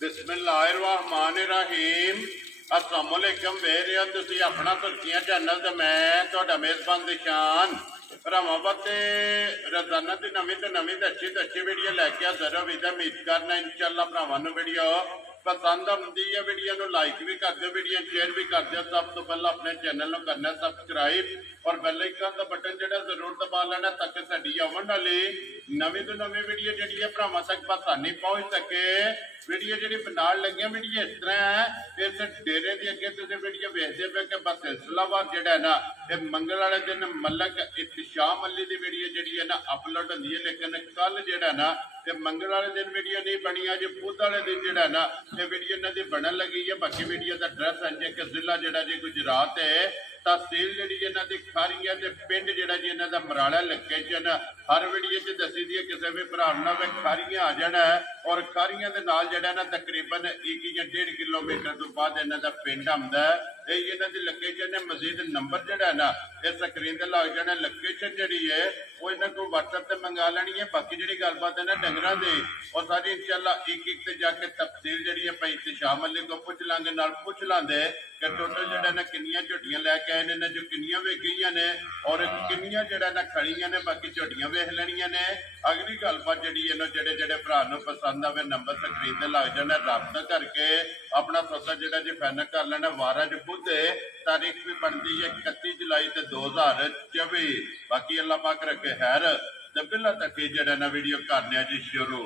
बिस्मिल्लाहिर्रहमानिर्रहीम। अस्सलामुअलैकुम वेरियो तुसी अपना तुर्कियां चैनल ते मैं तुहाडा मेज़बान दिशान भरावां ते रोजाना की नवीं तो अच्छी वीडियो लैके हाज़र हो। उम्मीद करना इंशाअल्लाह भरावां नूं वीडियो पसंद आउंदी है। वीडियो नूं लाइक भी कर दो, वीडियो शेयर भी कर दो। सब तो पहले अपने चैनल नूं करना सब्सक्राइब और बेल आइकन का बटन जिहड़ा जरूर दबा लेना ताकि साडी आउण वाली नवीं तो नवीं वीडियो जिहड़ी है भरावां तक आसानी पहुंच सके। वीडियो जी बनाने लगे वीडियो इस तरह है, इस डेरे के अगे तुम वीडियो वेखते पे कि बस सिलसिलावार जोड़ा है ना ये मंगल वाले दिन मलक इत्तिशाम अली की वीडियो जी है ना अपलोड होती है। लेकिन कल जोड़ा ना ये मंगल वाले दिन वीडियो नहीं बनी, अज बुध वाले दिन जोड़ा ना ये वीडियो इन्हों बनन लगी है। बाकी वीडियो का एड्रैस है जी कि जिला जोड़ा जी गुजरात है, तहसील जी इन्हों की खारियां पिंड जोड़ा जी इन्हों का मराड़ा लोकेशन हर वीडियो च दसी दी है। किसी भी भरा ना खारियां आ जाना है और खारियां के नाल जोड़ा ना तकरीबन 1 या 1.5 किलोमीटर तो बाद इन्हों का पिंड आंदा है। यही इन्हों की लोकेशन है। मजीद नंबर जोड़ा है ना इस स्क्रीन से लग जाना। लोकेशन जी है वो इन्होंने को व्हाट्सएप से मंगा लेनी है। बाकी जी गलबात है ना डंगरां दी और सारी इंशाअल्लाह एक से जाके तफसील जी है भाई इत्तिशाम अली को पुछ लांगे, नाल पुछ लांगे कि टोटल जोड़ा ना किनियां झोटियां लैके आए ने, जो किनियां वेच गई ने और किनियां जोड़ा ना खड़ियां ने। बाकी झोटियां वेख लेनियां ने। अगली गलबात जी जेडे जेडे भरा पसंद आवे नंबर स्क्रीन से लग जाना, रब्ता करके अपना सौदा जोड़ा जी फाइनल कर लेना। वारा जो बुध तारीख भी बनती है 31 जुलाई 2024। बाकी अल्लाह पाक रखे खैर ते बिल्ला तक जोड़ा ना वीडियो करने जी शुरू।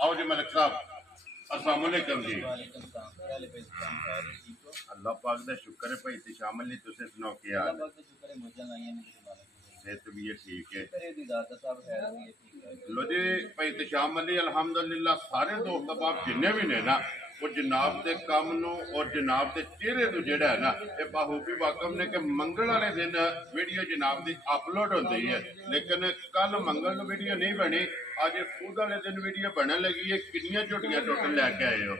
आओ जी मलिक साहब, अस्सलाम वालेकुम जी। अल्लाह पाक दा शुक्र है भाई इत्तिशाम अली, तुसीं सुनाओ क्या हाल है? सेहत भी है ठीक है। लो जी भाई इत्तिशाम अली अल्हम्दुलिल्लाह सारे दोस्त बाप जिन्ने भी ने ना वो जनाब के कम नूं और जनाब के चेहरे तो जोड़ा है ना ये बाखूबी वाकफ ने कि मंगल वाले दिन वीडियो जनाब की अपलोड होती है। लेकिन कल मंगल नूं वीडियो नहीं बनी, अज बुध वाले दिन वीडियो बनने लगी है। कितनियां झोटियां टोटल लैके आए हो?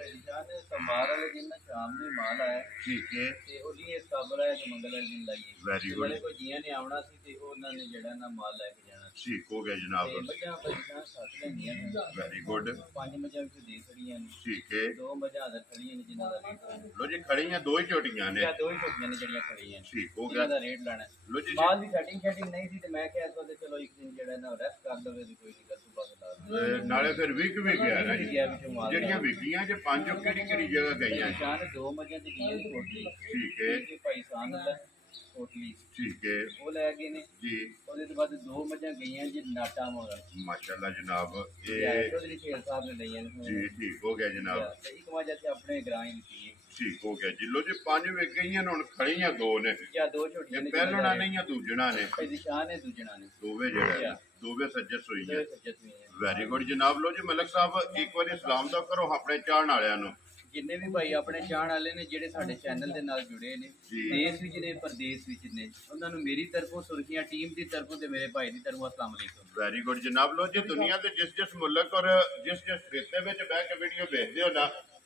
ठीक है, वेरी गुड, ठीक हो गया जनाब, वेरी गुड, ठीक है। लो जी खड़ी हैं दो ही झोटियां ने, ठीक हो गया। लो जी नाले फिर विक भी गया ना जी, जड़ियां विकियां जे 5 केड़ी जगह गई हैं? ठीक है, ठीक है, वो लै गए ने जी। ਉਹਦੇ ਤੋਂ ਬਾਅਦ 2 ਮੱਝਾਂ ਗਈਆਂ ਜੀ ਨਾਟਾ ਮਗਰ, ਮਾਸ਼ਾਅੱਲਾ ਜਨਾਬ। ਇਹ ਚੌਧਰੀ ਸ਼ੇਰ ਸਾਹਿਬ ਨੇ ਲਈਆਂ ਨੇ ਜੀ, ਠੀਕ ਹੋ ਗਿਆ ਜਨਾਬ। ਤੇ ਇੱਕ ਮੱਝ ਅਸੀਂ ਆਪਣੇ ਗ੍ਰਾਂ ਹੀ ਲਿੱਤੀ ਹੈ, ठीक हो गया जी। लो जी 5 विक गईयां ने, हुण खड़ियां 2 ने या 2 छोटियां ने, पहलना नहीं या दूजना ने, निशान है दूजना ने, दोवे जेड़ा दोवे सज्जत हुई है। वेरी गुड जनाब। लो जी मलिक साहब एक बार सलाम तो करो अपने चाहण वालियां नूं, जिन्ने भी भाई अपने चाहण वाले ने जेडे साडे चैनल दे नाल जुड़े ने, देश विच ने परदेश विच ने, उन्हां नूं मेरी तरफों सुर्खियां टीम दी तरफों ते मेरे भाई दी तरफों अस्सलाम वालेकुम। वेरी गुड जनाब। लो जी दुनिया दे जिस मुल्क और जिस खित्ते विच बैठ के वीडियो देखदे हो ना,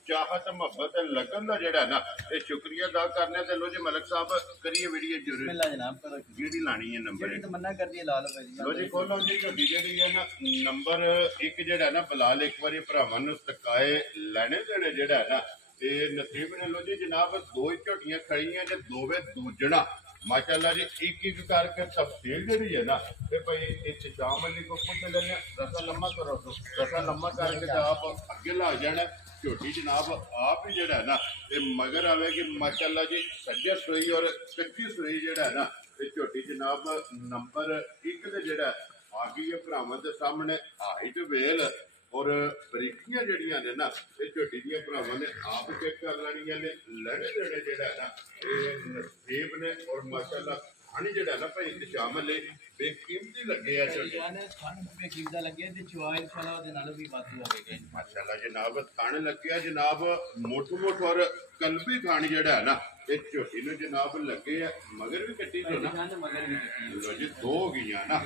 चाहत मोहब्बत लगन का जोड़ा ना ये शुक्रिया अदा करने। लो जी मलिक साहब करिए वीडियो जरूर जनाब, जी लानी है नंबर मना कर दिए लाल। लो जी खोलो जी झोटी जी है ना नंबर 1 जोड़ा ना बिलाल एक बार भरावां नूं तकाए लैने देने जोड़ा है ना ते नसीब ने। लो जी जनाब 2 झोटियां खड़ियां जे दोवे दूजना माशाअल्लाह जी एक करके तफसील जी है ना ते भाई इत्तिशाम अली को पूछ लेने। रसा लम्मा करो तो रसा लम्मा करके आप अगे ला जाना। झोटी जनाब आप ही जोड़ा है ना ये मगर आवेगी माशाअल्लाह जी सज्जे सुई और कच्ची सुई जोड़ा है ना ये झोटी जनाब नंबर 1 दे जोड़ा आ गई है भरावां दे सामने। हाइट वेल और बरीकियां जड़ियां ने ना ये झोटी दियां भरावां ने आप चेक कर लैनियां ने। लड़े लड़े जोड़ा है ना ये नसीब ने और माशाअल्लाह खानी जोड़ा ना भाई इत्तिशाम अली बेकीमती लगे है। माशाअल्लाह जनाब थन लगे जनाब मुठ मुठ और कलबी थन जोड़ा है ना ये झोटी नूं जनाब लगे है। मगर भी कट्टी तो ना जी 2 हो गई ना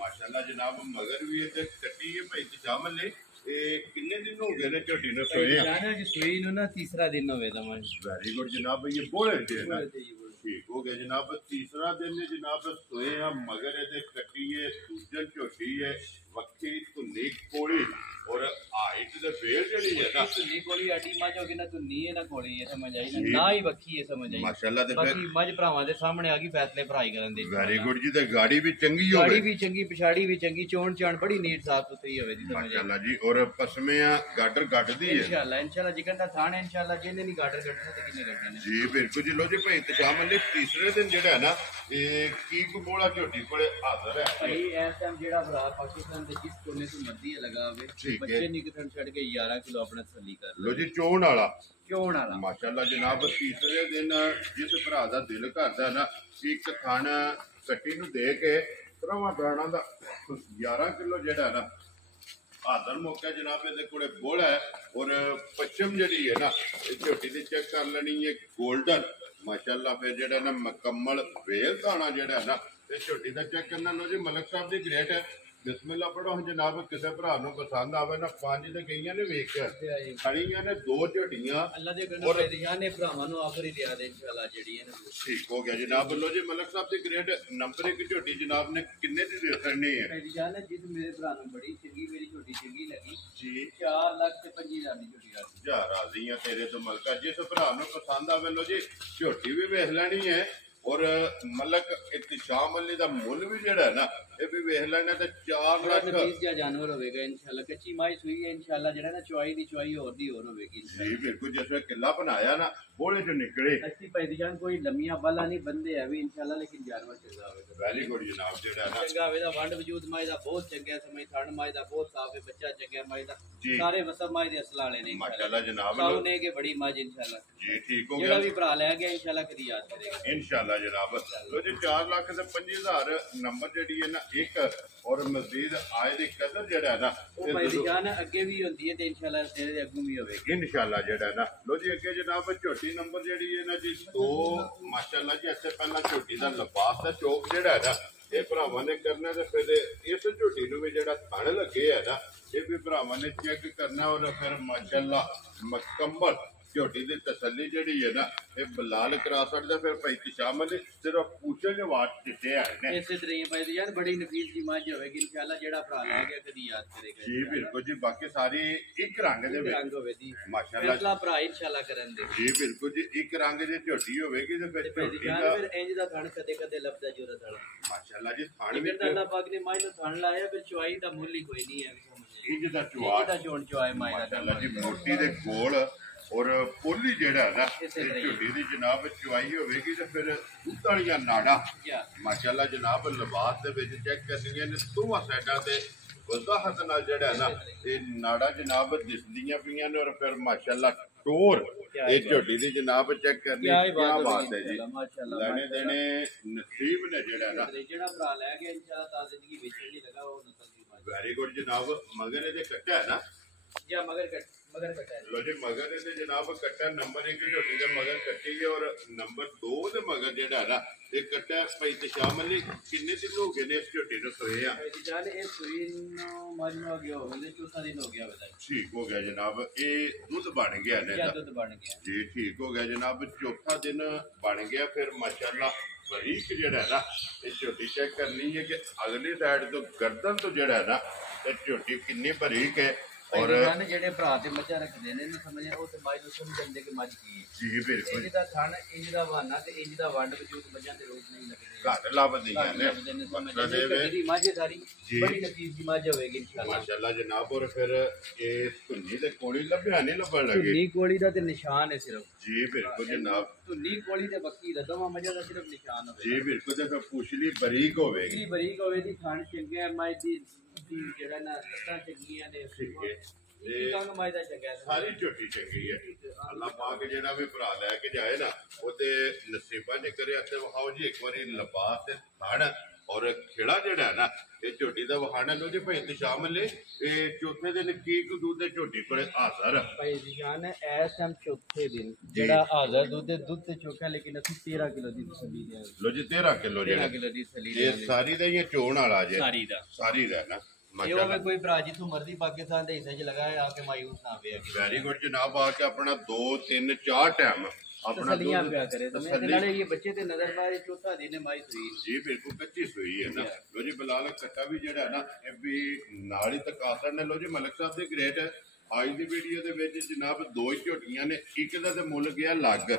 माशाअल्लाह जनाब, मगर भी है कट्टी है भाई इत्तिशाम अली। कितने दिन हो गए ने झोटी नूं सोए? सोई नूं ना तीसरा दिन होवे तमन। वेरी गुड जनाब, ये बोले थे ना ठीक हो गया जनाब। तीसरा दिन है जनाब सोए हैं मगर ये कट्टी है सूजन झोटी है वक्की धुनी कोड़ी और हाइट ਵੇਲ ਜਿਹੜੀ ਹੈ ਨਾ ਧੁੰਨੀ ਕੋਲੀ ਆਡੀ ਮੱਝ ਹੋ ਗਈ ਨਾ ਧੁੰਨੀ ਹੈ ਨਾ ਕੋਲੀ ਹੈ ਸਮਝ ਆਈ ਨਾ ਹੀ ਵੱਖੀ ਹੈ ਸਮਝ ਆਈ ਮਾਸ਼ਾਅੱਲਾ। ਤੇ ਬਾਕੀ ਮੱਝ ਭਰਾਵਾਂ ਦੇ ਸਾਹਮਣੇ ਆ ਗਈ ਫੈਸਲੇ ਭਰਾਈ ਕਰਨ ਦੇ ਵੈਰੀ ਗੁੱਡ ਜੀ। ਤੇ ਗਾੜੀ ਵੀ ਚੰਗੀ ਹੋਵੇ, ਗਾੜੀ ਵੀ ਚੰਗੀ ਪਿਛਾੜੀ ਵੀ ਚੰਗੀ ਚੋਣ ਚਾਣ ਬੜੀ ਨੀਟ ਸਾਫ ਸੁਥਰੀ ਹੋਵੇ ਜੀ ਸਮਝ ਆਈ ਮਾਸ਼ਾਅੱਲਾ ਜੀ। ਔਰ ਪਸਮਿਆਂ ਗਾਡਰ ਕੱਢਦੀ ਹੈ ਇਨਸ਼ਾਅੱਲਾ ਜਿਕਨ ਦਾ ਥਾਣ ਹੈ ਇਨਸ਼ਾਅੱਲਾ ਜਿਹਨੇ ਨਹੀਂ ਗਾਡਰ ਕੱਢਣੇ ਤੇ ਕਿੰਨੇ ਕੱਢਣੇ ਨੇ ਜੀ ਬਿਲਕੁਲ ਜੀ। ਲੋ ਜੀ ਭਾਈ ਇੰਤਜ਼ਾਮ ਲਈ ਤੀਸਰੇ ਦਿਨ ਜਿਹੜਾ ਹੈ ਨਾ ਇਹ ਕੀ ਕਬੋਲਾ ਝੋਟੀ ਕੋਲੇ ਹਾਜ਼ਰ ਹੈ ਭਾਈ ਇਸ ਟਾਈਮ ਜਿਹੜਾ ਭਰਾ ਪਾਕਿਸਤਾਨ ਦੇ ਜਿਸ ਕੋਨੇ ਤੋਂ ਮਰਜ਼ੀ ਲਗਾ ਹੋਵੇ ਬੱਚੇ ਨਿਕਲਣ ਛੱਡ ਕੇ 11 ਕਿਲੋ ਆਪਣਾ ਤਸੱਲੀ ਕਰ ਲੋ ਜੀ। ਚੋਣ ਵਾਲਾ ਚੋਣ ਵਾਲਾ ਮਾਸ਼ਾਅੱਲਾ ਜਨਾਬ। ਤੀਸਰੇ ਦਿਨ ਜਿਸ ਭਰਾ ਦਾ ਦਿਲ ਕਰਦਾ ਨਾ ਇੱਕ ਥਣ ਕੱਟੀ ਨੂੰ ਦੇ ਕੇ ਭਰਾਵਾਂ ਦਾਣਾ ਦਾ 11 ਕਿਲੋ ਜਿਹੜਾ ਨਾ ਹਾਜ਼ਰ ਮੌਕਾ ਜਨਾਬ ਇਹਦੇ ਕੋਲੇ ਬੋਲ ਹੈ। ਔਰ ਪੱਛਮ ਜਿਹੜੀ ਹੈ ਨਾ ਇਹ ਝੋਟੀ ਦੀ ਚੈੱਕ ਕਰ ਲੈਣੀ ਹੈ ਗੋਲਡਨ ਮਾਸ਼ਾਅੱਲਾ। ਫਿਰ ਜਿਹੜਾ ਨਾ ਮੁਕੰਮਲ ਵੇਲ ਦਾਣਾ ਜਿਹੜਾ ਨਾ ਇਹ ਝੋਟੀ ਦਾ ਚੈੱਕ ਕਰਨਾ। ਲੋ ਜੀ ਮਲਕ ਸਾਹਿਬ ਦੀ ਗ੍ਰੇਟ ਹੈ। ਬਿਸਮਿल्लाह पढ़ो जनाब। किसी भरा पसंद आवे ना पांच तो गई ने वेख खड़ियां ने दो झोटियां ठीक हो गया जनाब। लो जी मलक साहब की ग्रेड नंबर एक झोटी जनाब ने किन्ने दी करनी है जिस मेरे भरा बड़ी चंगी मेरी झोटी चंगी लगी जी 4,25,000 दी झोटी जा राजी है तेरे तो मलका। जिस भरा पसंद आवे लो जी झोटी भी वेख लेनी है और मलक इत्तिशाम अली दा मुल भी जेड़ा है ना ये भी वेख लेना ते 4 लाख जानवर होगा इंशाल्लाह। कच्ची माई सुई है इंशाल्लाह जेड़ा ना चुआई दी चुआई और दी और होगी जी बिल्कुल। जैसे किला बनाया ना बोले जो निकले अच्छी पैदान कोई लमिया बाला नहीं बंदे है भी इंशाल्लाह लेकिन जानवर चंगा होगा वेरी गुड जनाब। जेड़ा ना चंगा होगा वंड वजूद माई दा बहुत चंगा समय थण माई दा बहुत साफ है बच्चा चंगा माई दा सारे वसब माई दे असला वाले ने माशाल्लाह जनाब। साउने के बड़ी मां इंशाल्लाह जी ठीक हो गया। जेड़ा भी भरा ले गया इंशाल्लाह कदी याद करेगा इंशाल्लाह जनाब। लो जी 4,25,000 नंबर जेडी है ना एक और मजीद आय दी कदर जेड़ा है ना ओ भाई जान अगे भी होंदी है ते इंशाल्लाह तेरे अगू भी होवेगी इंशाल्लाह जेड़ा है ना। लो जी अगे जनाब झोटी नंबर जेडी है ना जी 2 माशाल्लाह जी। इससे पहला झोटी दा लिबास दा चौक जेड़ा है ना ये भरावां ने करना ते फिर इस झोटी नूं भी जेड़ा थण लगे है ना ये भी भरावां ने चेक करना और फिर माशाल्लाह मुकम्मल झोटी की तसली जी है ना ये बलाल करा सकता। फिर भाई शामिल सिर्फ पूछे के वाट चिट्टे आए इस तरह भाई यार बड़ी नफीस की मझ होगी इंशाल्लाह जेड़ा भरा ले गया कदी याद करेगा जी बिल्कुल जी। बाकी सारी एक रंग दे रंग होवेगी माशाल्लाह भरा इंशाल्लाह करन दे जी बिल्कुल जी। एक रंग दी झोटी होवेगी ते फिर झोटी दा फिर इंज दा थण कदे कदे लबदा जोरा थण माशाल्लाह जी। थान भी अल्लाह पाक ने माई नु थण लाया फिर चुआई दा मुੱਲ ही कोई नहीं है इंज दा चुआ माशाल्लाह जी। मोटी दे कोल और पोली जेड़ा है ना झोटी दी जनाब चुआई होगी तो फिर दुध वाली नाड़ा माशाल्लाह जनाब लिबास दे विच चेक करनियां ने दोवां साइडां ते वजाहत नाल जेड़ा है ना ये नाड़ा जनाब दिसदियां पियां ने और फिर माशाल्लाह टोर ये झोटी दी जनाब चेक करनी क्या बात है जी। लेने देने नसीब ने जेड़ा ना जेड़ा भरा ले गया इंशाल्लाह ता जिंदगी बेचण नहीं लगा वो नस्ल की वेरी गुड जनाब। मगर ये कट्टा है ना या मगर कट्टा है लो जी मगर ये जनाब कट्टा नंबर 1 झोटी दे मगर कट्टी है और नंबर 2 दे मगर जेड़ा ना ये कट्टा भाई तशाम अली किन्ने दिन हो गए ने इस झोटी नु सोए आ जान ये सुई नु मरन हो गया होले चौथा दिन हो गया बता ठीक हो गया जनाब। ये दूध बन गया ने दूध बन गया जी ठीक हो गया जनाब। चौथा दिन बन गया फिर माशाल्लाह बरीक जेड़ा है ना ये झोटी चेक करनी है कि अगली साइड तो गर्दन तो जेड़ा है ना ये झोटी कितनी बरीक है और जेडे भरा ते मझा रखदे ने समझे ओ ते माई समझ जंदे कि मझ की है जी बिल्कुल। इंज दा थण इंज दा वाना ते इंज दा वंड वजूद मझां ते रोज नहीं लगदे घट लभदियां ने मतलब मेरी मझ सारी बड़ी नफीस दी मझ होवेगी इंशाल्लाह माशाल्लाह जनाब। और फिर ये धुन्नी ते कोली लभया नहीं लभण लगे धुन्नी कोली दा ते निशान है सिर्फ जी बिल्कुल जनाब। धुन्नी कोली ते बक्की दा दवा मझां दा सिर्फ निशान होवे जी बिल्कुल। ते फिर पुछली बरीक होवेगी बरीक होवेगी थण चंगे है माई दी जेड़ा ना लत्तां चंगियां ने सारी झोटी चंगी है। अल्लाह पाक जेड़ा भी भरा लैके जाए ना वो नसीबा च करे विखाओ जी एक बार लिबास ते थण और खेड़ा जेड़ा है ना ये झोटी का विखाना लो जी भाई इंतजाम ले चौथे दिन की दूध झोटी को हाजर भाई निशान है इस टाइम चौथे दिन जेड़ा हाजर दूध ते चोखा लेकिन असि 13 किलो दी तसली है लो जी 13 किलो जेड़ा किलो दी तसली ये सारी दा ये चोण वाला जे सारी दा ना कोई भरा जिथों मर्जी पाकिस्तान दे हिस्से च लगाया आके मायूस ना पे वेरी गुड जनाब। आके अपना 2 3 4 टाइम अपना तसलियां पिया करे तो मैं नाले ये बच्चे ते नजर मारे चौथा दिन है माई सुई जी बिल्कुल कच्ची सुई है ना। लो जी बिलाल कट्टा भी जेड़ा है ना ये भी नाल ही तकासर ने लो जी मलिक साहब दी ग्रेट ਅੱਜ ਦੀ ਵੀਡੀਓ ਦੇ ਵਿੱਚ ਜਨਾਬ ਦੋ ਹੀ ਝੋਟੀਆਂ ਨੇ, ਇੱਕ ਦਾ ਤੇ ਮੁੱਲ ਗਿਆ ਲੱਗ,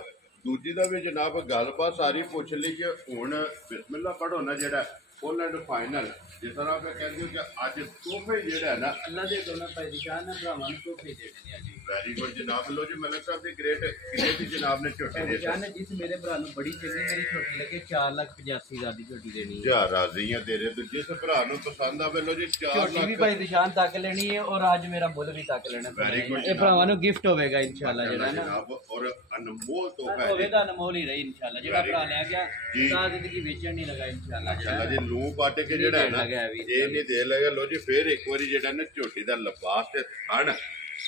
ਦੂਜੀ ਦਾ ਵੀ ਜਨਾਬ ਗੱਲਬਾਤ ਸਾਰੀ ਪੁੱਛ ਲਈ ਕਿ ਹੁਣ ਬਿਸਮਿਲ੍ਲਾ ਪੜ੍ਹੋ ਨਾ ਜਿਹੜਾ ਫੁੱਲ ਐਂਡ ਫਾਈਨਲ, ਜਿਸ ਤਰ੍ਹਾਂ ਆਪਾਂ ਕਹਿੰਦੇ ਹੋ ਕਿ ਅੱਜ ਤੋਹਫੇ ਜਿਹੜਾ ਨਾ ਅੱਲਾ ਦੇ ਦੋਨਾਂ ਭਾਈ ਨਿਸ਼ਾਨ ਨਾਲ ਭਰਾਵਾਂ ਨੂੰ ਤੋਹਫੇ ਦੇ ਦੇਣੇ ਆ ਜੀ। ਵੈਰੀ ਗੁੱਡ ਜਨਾਬ। ਲੋ ਜੀ ਮਲਕ ਸਾਹਿਬ ਦੀ ਗ੍ਰੇਟ ਕਿੰਨੇ ਦੀ ਜਨਾਬ ਨੇ ਝੋਟੀ ਦੇ ਨਿਸ਼ਾਨ ਨੇ ਜਿਸ ਮੇਰੇ ਭਰਾ ਨੂੰ ਬੜੀ ਚੰਗੀ ਮੇਰੀ ਝੋਟੀ ਲੱਗੇ 4,85,000 ਦੀ ਝੋਟੀ ਦੇਣੀ ਹੈ। ਜਾ ਰਾਜ਼ੀ ਆ ਤੇਰੇ ਤੋਂ, ਜਿਸ ਭਰਾ ਨੂੰ ਪਸੰਦ ਆਵੇ ਲੋ ਜੀ 4 ਝੋਟੀ ਵੀ ਲੱਖ। ਭਾਈ ਨਿਸ਼ਾਨ ਤੱਕ ਲੈਣੀ ਹੈ ਔਰ ਅੱਜ ਮੇਰਾ ਮੁੱਲ ਵੀ ਤੱਕ ਲੈਣਾ Very good ਇਹ ਭਰਾਵਾਂ ਨੂੰ ਗਿਫਟ ਹੋਵੇਗਾ ਇਨਸ਼ਾਅੱਲਾ ਜਿਹੜਾ ਨਾ ਜਨਾਬ, ਔਰ ਅਨਮੋਲ ਤੋਹਫਾ ਹੈ ਹੋਵੇਗਾ, ਅਨਮੋਲ ਹੀ ਰਹੀ ਇਨਸ਼ਾਅੱਲਾ। ਜਿਹੜਾ ਭਰਾ ਲੈ ਗਿਆ ਜੀ। ਤਾਂ ਜ਼ਿੰਦਗੀ ਵੇਚਣ ਨਹੀਂ ਲਗਾ ਇਨਸ਼ਾਅੱਲਾ। ਮਾਸ਼ਾਅੱਲਾ ਜੀ ਲੂ ਪਾਟੇ ਕੇ ਜਿਹੜਾ ਹੈ ਨਾ ਇਹ ਨਹੀਂ ਦੇ ਲਗਾ। ਲੋ ਜੀ ਫੇਰ ਇੱਕ ਵਾਰੀ ਜਿਹੜਾ ਨਾ ਝੋਟੀ ਦਾ ਲਿਬਾਸ ਤੇ ਥਣ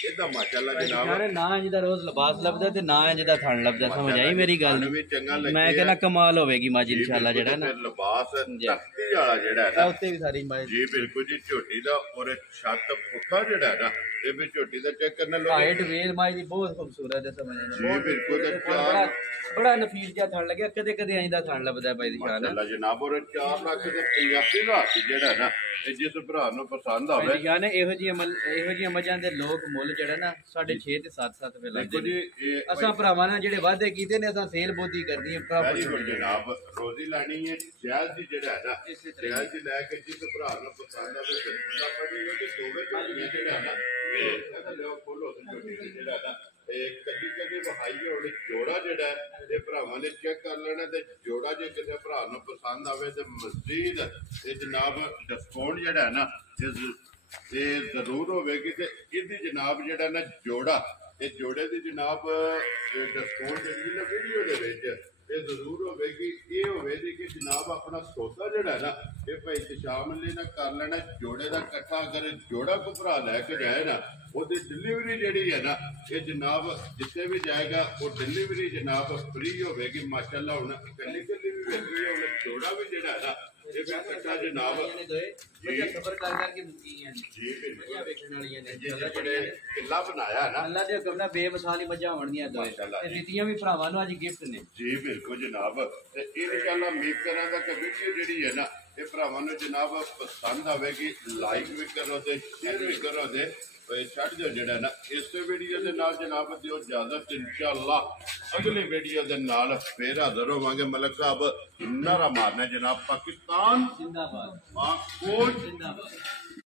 ਇਹਦਾ ਮਾਸ਼ਾਅੱਲਾ ਜਨਾਬ ਨਾ ਜਿਹਦਾ ਰੋਜ਼ ਲਿਬਾਸ ਲੱਭਦਾ ਤੇ ਨਾ ਜਿਹਦਾ ਥਣ ਲੱਭਦਾ, ਸਮਝ ਆਈ ਮੇਰੀ ਗੱਲ। ਵੀ ਚੰਗਾ ਲੱਗੇ ਮੈਂ ਕਹਿੰਦਾ ਕਮਾਲ ਹੋਵੇਗੀ ਮਾਜ ਇਨਸ਼ਾਅੱਲਾ ਜਿਹੜਾ ਨਾ ਲਿਬਾਸ ਧਰਤੀ ਵਾਲਾ ਜਿਹੜਾ ਹੈ ਨਾ ਉੱਤੇ ਵੀ ਸਾਰੀ ਮਾਜ ਜੀ ਬਿਲਕੁਲ ਜੀ। ਝੋਟੀ ਦਾ ਔਰ ਛੱਤ ਪੁੱਠਾ ਜਿਹੜਾ ਹੈ ਨਾ ਇਹ ਵੀ ਝੋਟੀ ਦਾ ਚੈੱਕ ਕਰਨਾ ਲੋ। ਹਾਈਟ ਵੇਲ ਮਾਜ ਦੀ ਬਹੁਤ ਖੂਬਸੂਰਤ ਹੈ, ਸਮਝ ਆਈ ਜੀ ਬਿਲਕੁਲ। ਬੜਾ ਨਫੀਸ ਜਿਹਾ ਥਣ ਲੱਗਿਆ, ਕਦੇ ਕਦੇ ਆਇੰਦਾ ਥਣ ਲੱਭਦਾ ਭਾਈ ਦੀ ਸ਼ਾਨ ਅੱਲਾ ਜਨਾਬ। ਔਰ 4 ਲੱਖ ਤੇ 85,000 ਜਿਹੜਾ ਨਾ ਇਹ ਜਿਸ ਭਰਾ ਨੂੰ ਪਸੰਦ ਆਵੇ ਯਾਨੀ ਇਹੋ ਜਿਹੀ ਮੱਝਾਂ ਦੇ ਲੋਕ ਮੁੱਲ ਜਿਹੜਾ ਨਾ 6.5 ਤੇ 7 ਰੁਪਏ ਲੱਗਦੇ ਨੇ। ਅਸਾਂ ਭਰਾਵਾਂ ਨਾਲ ਜਿਹੜੇ ਵਾਅਦੇ ਕੀਤੇ ਨੇ ਅਸਾਂ ਸੇਲ ਬੋਦੀ ਕਰਦੀ ਹੈ ਪ੍ਰਾਪਤ ਜਨਾਬ। ਰੋਜ਼ੀ ਲੈਣੀ ਹੈ ਜਾਇਜ਼ ਦੀ ਜਿਹੜਾ ਹੈ ਨਾ ਜਾਇਜ਼ ਦੀ ਲੈ ਕੇ ਜਿਸ ਭਰਾ ਨੂੰ ਪਸੰਦ ਆਵੇ ਬਿਸਮਿਲ੍ਲਾ ਪੜ੍ਹਨੀ ਹੈ ਕਿ ਦੋਵੇਂ ਝੋਟੀਆਂ ਜਿਹੜਾ ਹੈ ਨਾ ਇਹਦਾ ਲਿਓ ਖੋਲੋ ਤੇ ਝੋਟੀ ਜਿਹੜਾ ਹੈ ਨਾ ਕਦੀ ਵਹਾਈ ਹੋਣੀ ਜੋੜਾ ਜਿਹੜਾ ਹੈ ਇਹ ਭਰਾਵਾਂ ਨੇ ਚੈੱਕ ਕਰ ਲੈਣਾ ਤੇ ਜੋੜਾ ਜੇ ਕਿਸੇ ਭਰਾ ਨੂੰ ਪਸੰਦ ਆਵੇ ਤੇ ਮਜ਼ੀਦ ਇਹ ਜਨਾਬ ਡਿਸਕਾਊਂਟ ਜਿਹੜਾ ਹੈ ਨਾ ਇਹ ਜ਼ਰੂਰ ਹੋਵੇਗੀ। ਤੇ ਇਹਦੀ ਜਨਾਬ ਜਿਹੜਾ ਨਾ ਜੋੜਾ ਇਹ ਜੋੜੇ ਦੀ ਜਨਾਬ ਡਿਸਕਾਊਂਟ ਜਿਹੜੀ ਨਾ ਵੀਡੀਓ ਦੇ ਵਿੱਚ ਇਹ ਜ਼ਰੂਰ ਹੋਵੇਗੀ। ਇਹ ਹੋਵੇਗੀ ਕਿ ਜਨਾਬ ਆਪਣਾ ਸੌਦਾ ਜਿਹੜਾ ਨਾ ਇਹ ਭਾਈ ਸ਼ਾਮ ਲਈ ਨਾ ਕਰ ਲੈਣਾ ਜੋੜੇ ਦਾ ਇਕੱਠਾ। ਅਗਰ ਜੋੜਾ ਕੋ ਭਰਾ ਲੈ ਕੇ ਜਾਏ ਨਾ ਉਹਦੀ ਡਿਲੀਵਰੀ ਜਿਹੜੀ ਹੈ ਨਾ ਇਹ ਜਨਾਬ ਜਿੱਥੇ ਵੀ ਜਾਏਗਾ ਉਹ ਡਿਲੀਵਰੀ ਜਨਾਬ ਫ੍ਰੀ ਹੋਵੇਗੀ ਮਾਸ਼ਾਅੱਲਾ। ਹੁਣ ਕੱਲੀ ਵੀ ਵੇਖੀ ਹੁਣ ਜੋੜਾ ਵੀ ਜਿਹੜਾ ਹੈ ਨਾ ਇਹ ਵੀ ਇਕੱਠਾ ਜਨਾਬ ਜੀ ਖਬਰ ਕਰਕੇ ਮੁੱਕੀ ਹੈ ਜੀ ਬਿਲਕੁਲ ਵੇਖਣ ਵਾਲੀਆਂ ਨੇ ਜਿਹੜੇ ਕਿੱਲਾ ਬਣਾਇਆ ਨਾ ਅੱਲਾ ਦੇ ਹੁਕਮ ਨਾਲ ਬੇਮਿਸਾਲ ਹੀ ਮੱਝਾਂ ਹੋਣਗੀਆਂ ਦੋਏ ਤੇ ਦਿੱਤੀਆਂ ਵੀ ਭਰਾਵਾਂ ਨੂੰ ਅੱਜ ਗਿਫਟ ਨੇ। ਜੀ ਬਿਲਕੁਲ ਜਨਾਬ। ਤੇ ਇਨਸ਼ਾਅੱਲਾ ਉਮੀਦ ਕਰਾਂਗਾ ਕਿ ਵੀਡੀਓ ਜਿਹੜੀ ਹੈ ਨਾ ਇਹ ਭਰਾਵਾਂ ਨੂੰ ਜਨਾਬ ਪਸੰਦ ਆਵੇਗੀ। ਲਾਈਕ ਵੀ ਕਰੋ ਤੇ ਸ਼ੇਅਰ ਵੀ ਕਰੋ ਤੇ ਛੱਡ ਦਿਓ ਜਿਹੜਾ ਨਾ ਇਸੇ ਵੀਡੀਓ ਦੇ ਨਾਲ ਜਨਾਬ ਦਿਓ ਇਜਾਜ਼ਤ। ਇਨਸ਼ਾਅੱਲਾ ਅਗਲੀ ਵੀਡੀਓ ਦੇ ਨਾਲ ਫੇਰ ਹਾਜ਼ਰ ਹੋਵਾਂਗੇ। ਮਲਕ ਸਾਹਿਬ ਨਾਰਾ ਮਾਰਨਾ ਜਨਾਬ। ਪਾਕਿਸਤਾਨ ਜ਼ਿੰਦਾਬਾਦ, ਪਾਕ ਫੌਜ ਜ਼ਿੰਦਾਬਾਦ।